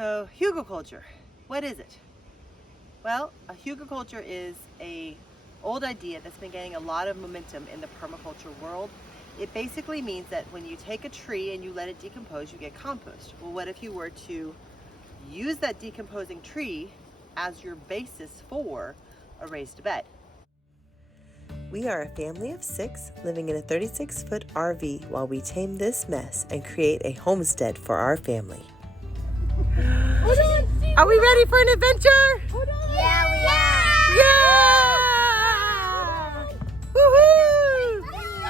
So, Hugelkultur, what is it? Well, a Hugelkultur is an old idea that's been getting a lot of momentum in the permaculture world. It basically means that when you take a tree and you let it decompose, you get compost. Well, what if you were to use that decomposing tree as your basis for a raised bed? We are a family of 6 living in a 36-foot RV while we tame this mess and create a homestead for our family. Are we ready for an adventure? Yeah, we are. Yeah! Woohoo! Right,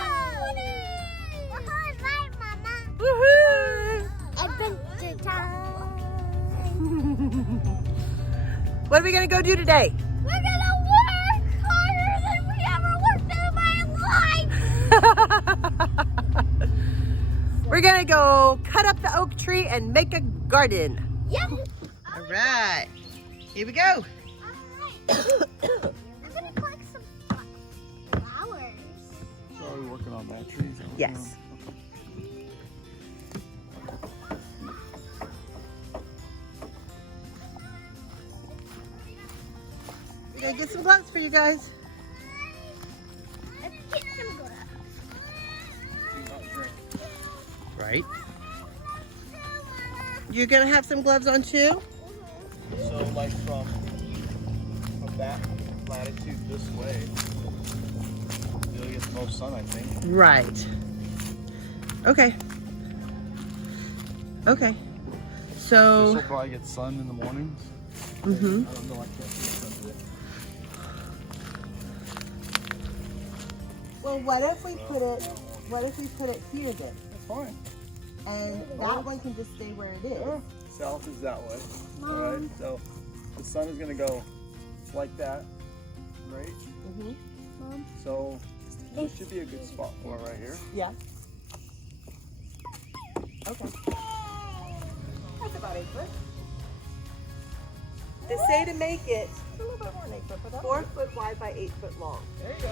Mama. Woohoo! Adventure time. What are we gonna go do today? We're gonna work harder than we ever worked in my life. We're gonna go cut up the oak tree and make a garden. Yep. All right, here we go. Alright. I'm gonna collect some flowers. So are we working on that tree? Yes. We're gonna get some gloves for you guys. Let's get some gloves. Do not drink. Right. You're gonna have some gloves on too? So like from that latitude this way, you'll get the most sun, I think. Right. Okay. Okay. This So, will probably get sun in the mornings. mhm. I don't know, I can't see the sun today. Well, what if we put it here then? That's fine. And that one can just stay where it is. South is that way. Alright, so the sun is gonna go like that, right? Mhm. So this should be a good spot for it right here. Yeah. Okay. That's about 8 foot. They say to make it A little bit more than 8 foot, but 4 foot wide by 8 foot long. There you go.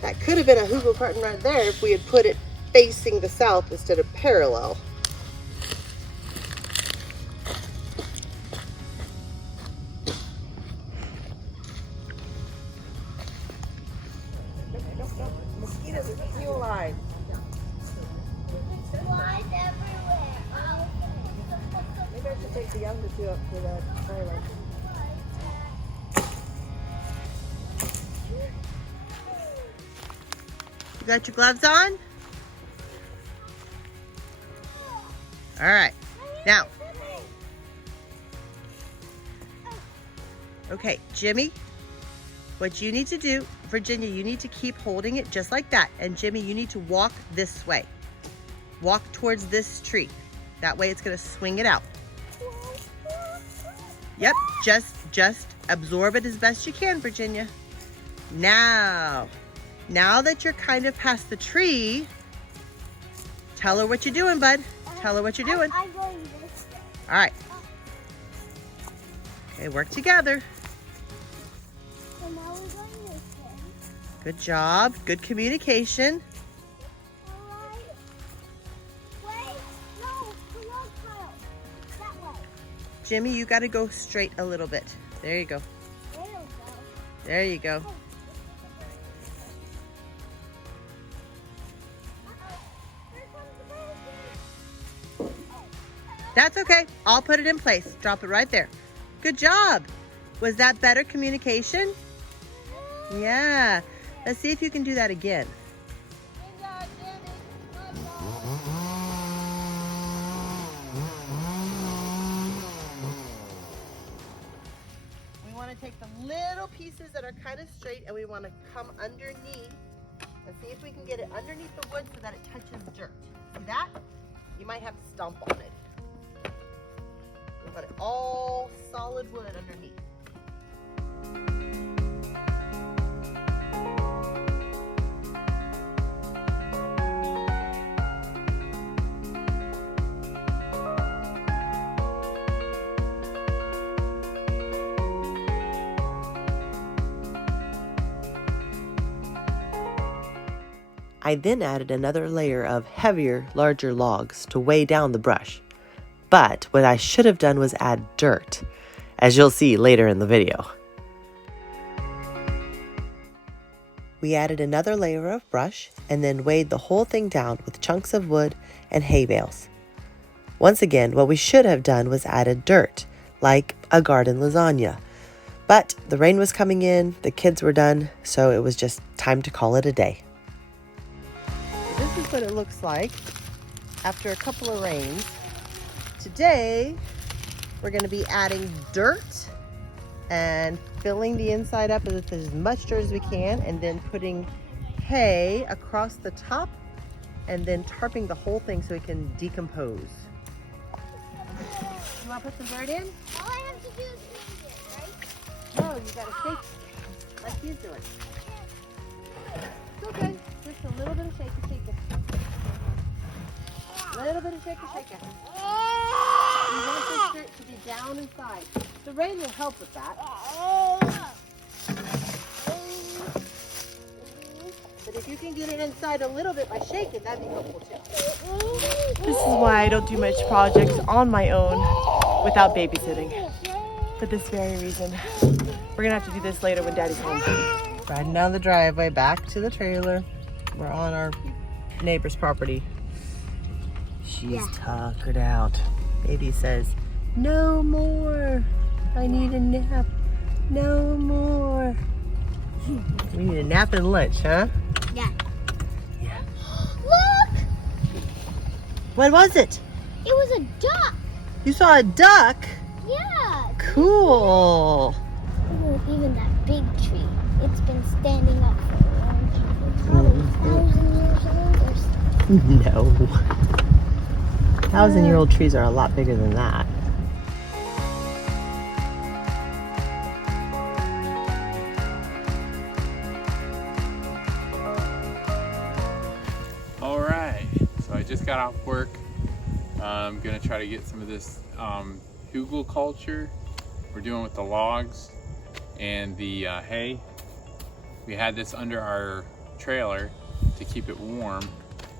That could have been a Hugelgarden right there if we had put it facing the south instead of parallel. mosquitoes are eating you alive. Flies everywhere. Maybe I should take the younger two up to the trailer. You got your gloves on? All right. Now, okay, Jimmy, what you need to do, Virginia, you need to keep holding it just like that. And Jimmy, you need to walk this way. Walk towards this tree. That way it's gonna swing it out. Yep, just absorb it as best you can, Virginia. Now that you're kind of past the tree, tell her what you're doing, bud. Tell her what you're doing. I'm going this way. All right. Okay, work together. So now we're going this way. Good job. Good communication. Alright. Wait, no, the log pile. That way. Jimmy, you got to go straight a little bit. There you go. There we go. There you go. Here comes the baby. That's okay. I'll put it in place. Drop it right there. Good job. Was that better communication? Yeah. Let's see if you can do that again. We want to take the little pieces that are kind of straight and we want to come underneath and see if we can get it underneath the wood so that it touches dirt. See that? You might have to stomp on it. but all solid wood underneath. I then added another layer of heavier, larger logs to weigh down the brush. But what I should have done was add dirt, as you'll see later in the video. We added another layer of brush and then weighed the whole thing down with chunks of wood and hay bales. Once again, what we should have done was added dirt, like a garden lasagna. But the rain was coming in, the kids were done, so it was just time to call it a day. This is what it looks like after a couple of rains. Today, we're going to be adding dirt and filling the inside up with as much dirt as we can, and then putting hay across the top and then tarping the whole thing so it can decompose. You want to put some dirt in? All I have to do is shake it, right? No, you got to shake like he's doing. It's okay. Just a little bit of shake it. A little bit of shake it. You want this dirt to be down inside. The rain will help with that. But if you can get it inside a little bit by shaking, that'd be helpful too. This is why I don't do much projects on my own without babysitting. For this very reason. We're gonna have to do this later when Daddy's home. Riding down the driveway back to the trailer. We're on our neighbor's property. She's tuckered out. Baby says, no more. I need a nap. No more. We need a nap and lunch, huh? Yeah. Yeah. Look! What was it? It was a duck. You saw a duck? Yeah. Cool. Even that big tree. It's been standing up for a long time. It's probably 1,000 years old or something. No. 1,000-year-old trees are a lot bigger than that. All right, so I just got off work. I'm gonna try to get some of this Hugelkultur we're doing with the logs and the hay. We had this under our trailer to keep it warm,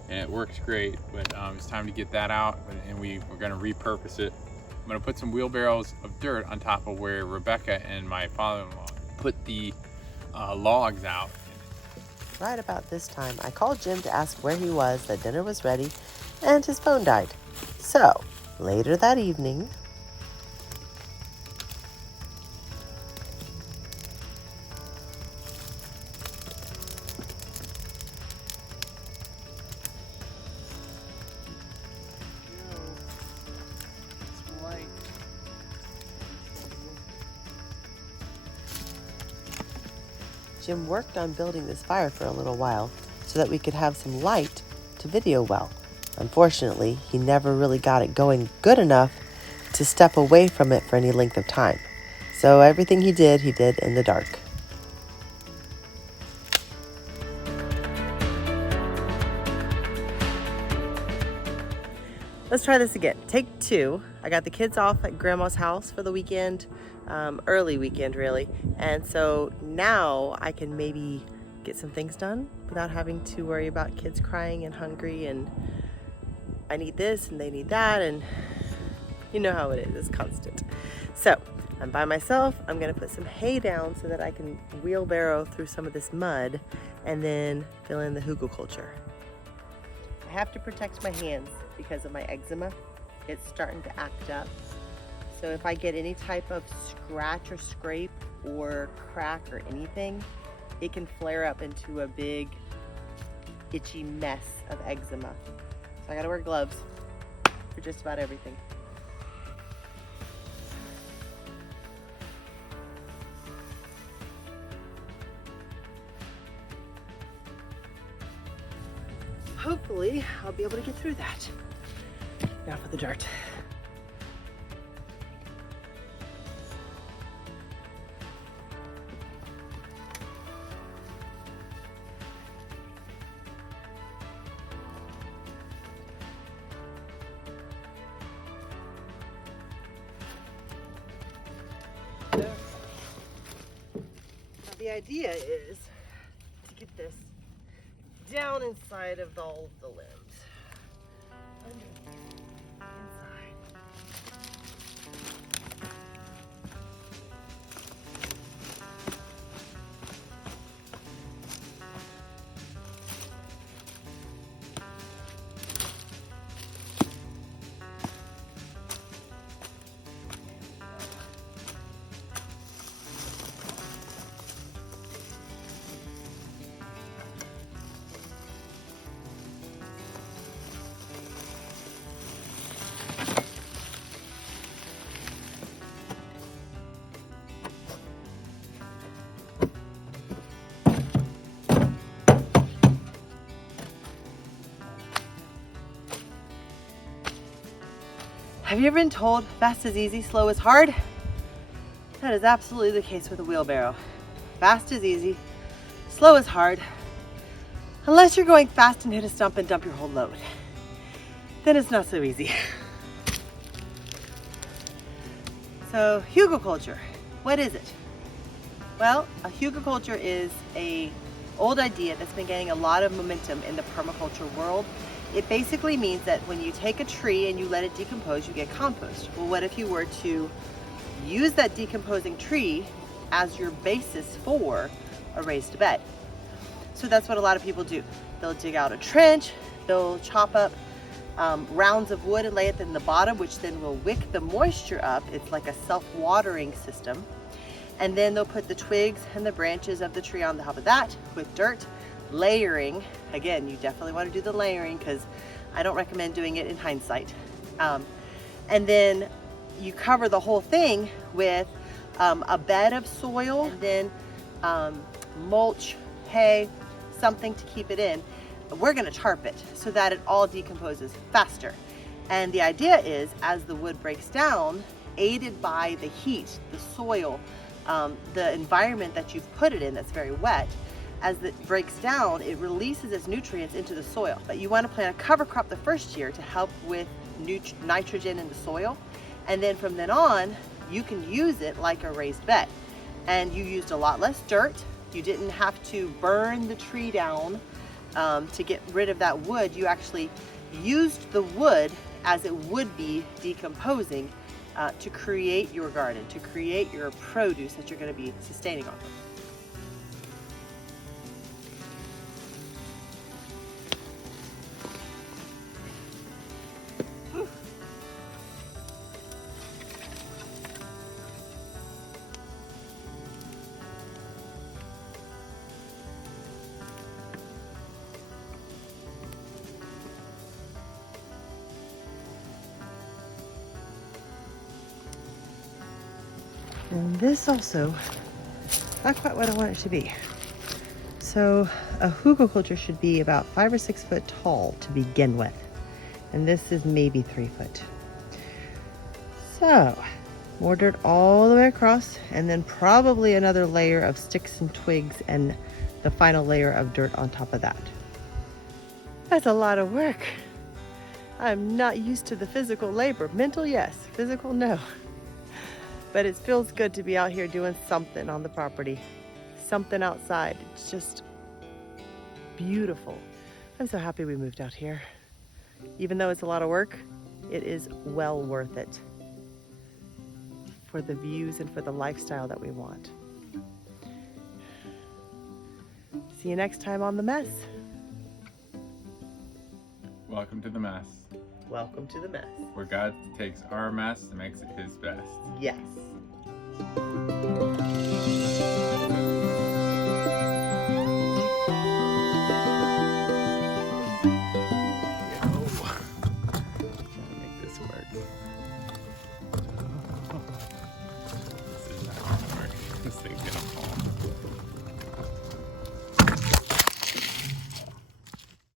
and it works great, but it's time to get that out, and we're gonna repurpose it. I'm gonna put some wheelbarrows of dirt on top of where Rebecca and my father-in-law put the logs out. Right about this time, I called Jim to ask where he was, that dinner was ready, and his phone died. So, later that evening, Jim worked on building this fire for a little while so that we could have some light to video well. Unfortunately, he never really got it going good enough to step away from it for any length of time. So everything he did in the dark. Let's try this again. Take 2. I got the kids off at Grandma's house for the weekend, early weekend really. And so now I can maybe get some things done without having to worry about kids crying and hungry and I need this and they need that, and you know how it is, it's constant. So I'm by myself. I'm gonna put some hay down so that I can wheelbarrow through some of this mud and then fill in the Hugelkultur. I have to protect my hands because of my eczema. It's starting to act up. So if I get any type of scratch or scrape or crack or anything, it can flare up into a big itchy mess of eczema. So I gotta wear gloves for just about everything. Hopefully, I'll be able to get through that. Now for the dirt. The idea is to get this down inside of all the limbs. Underneath, inside. Have you ever been told fast is easy, slow is hard? That is absolutely the case with a wheelbarrow. Fast is easy, slow is hard. Unless you're going fast and hit a stump and dump your whole load. Then it's not so easy. So, Hugelkultur, what is it? Well, a Hugelkultur is an old idea that's been gaining a lot of momentum in the permaculture world. It basically means that when you take a tree and you let it decompose, you get compost. Well, what if you were to use that decomposing tree as your basis for a raised bed? So that's what a lot of people do. They'll dig out a trench, they'll chop up rounds of wood and lay it in the bottom, which then will wick the moisture up. It's like a self-watering system. And then they'll put the twigs and the branches of the tree on top of that with dirt, layering. Again, you definitely want to do the layering because I don't recommend doing it in hindsight. And then you cover the whole thing with a bed of soil, and then mulch, hay, something to keep it in. We're going to tarp it so that it all decomposes faster. And the idea is, as the wood breaks down, aided by the heat, the soil, the environment that you've put it in that's very wet, as it breaks down, it releases its nutrients into the soil. But you want to plant a cover crop the first year to help with nitrogen in the soil. And then from then on, you can use it like a raised bed. And you used a lot less dirt. You didn't have to burn the tree down to get rid of that wood. You actually used the wood as it would be decomposing to create your garden, to create your produce that you're going to be sustaining off of. And this also, not quite what I want it to be. So a Hugelkultur should be about 5 or 6 foot tall to begin with. And this is maybe 3 foot. So more dirt all the way across, and then probably another layer of sticks and twigs and the final layer of dirt on top of that. That's a lot of work. I'm not used to the physical labor. Mental, yes. Physical, no. But it feels good to be out here doing something on the property, something outside. It's just beautiful. I'm so happy we moved out here. Even though it's a lot of work, it is well worth it for the views and for the lifestyle that we want. See you next time on The Mess. Welcome to the mess, Welcome to The Mess. where God takes our mess and makes it his best. Yes.